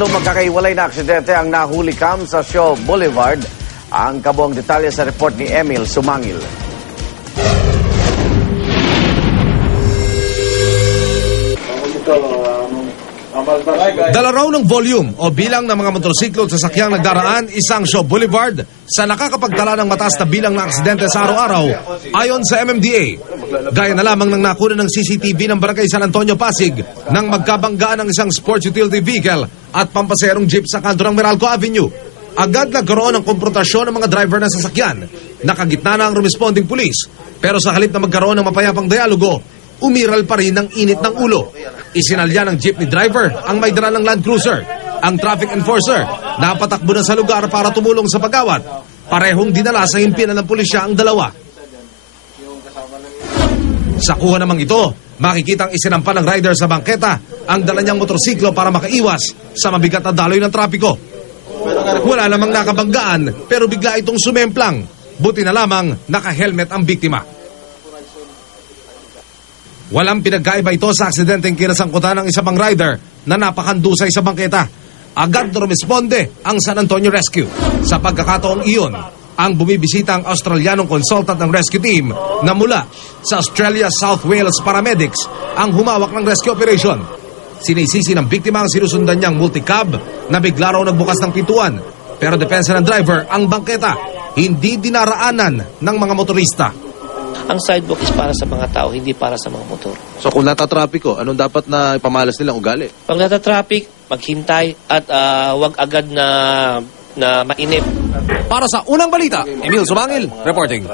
Tatlong magkakaiwalay na aksidente ang nahuli sa Shaw Boulevard. Ang kabuang detalye sa report ni Emil Sumangil. Dala raw ng volume o bilang ng mga motorsiklo at sasakyang nagdaraan isang Shaw Boulevard sa nakakapagtala ng mataas na bilang ng aksidente sa araw-araw ayon sa MMDA. Gaya na lamang ng nakuna ng CCTV ng Barangay San Antonio, Pasig nang magkabanggaan ng isang sports utility vehicle at pampaserong jeep sa kanto ng Meralco Avenue. Agad nagkaroon ng konfrontasyon ng mga driver ng sasakyan. Nakagitna na ang responding police, pero sa halip na magkaroon ng mapayapang dialogo, umiral pa rin ng init ng ulo. Isinalya ng jeepney driver ang may dala ng Land Cruiser. Ang traffic enforcer napatakbo na sa lugar para tumulong sa pagawat. Parehong dinala sa himpinan ng pulisya ang dalawa. Sa kuha namang ito, makikitang isinampa ng rider sa bangketa ang dala niyang motorsiklo para makaiwas sa mabigat na daloy ng trapiko. Wala namang nakabanggaan pero bigla itong sumemplang. Buti na lamang naka-helmet ang biktima. Walang pinagkaiba ito sa aksidenteng kinasangkutan ng isa pang rider na napakandusay sa bangketa. Agad na rumisponde ang San Antonio Rescue. Sa pagkakataong iyon, ang bumibisita ang Australianong consultant ng rescue team na mula sa Australia South Wales Paramedics ang humawak ng rescue operation. Sinisisi ng biktima ang sinusundan niyang multicab na bigla raw nagbukas ng pintuan. Pero depensa ng driver ang bangketa, hindi dinaraanan ng mga motorista. Ang sidewalk is para sa mga tao, hindi para sa mga motor. So kung natatrapiko, anong dapat na ipamalas nilang ugali? Pag nata-traffic, maghintay at wag agad na mainip. Para sa unang balita, Emil Sumangil reporting.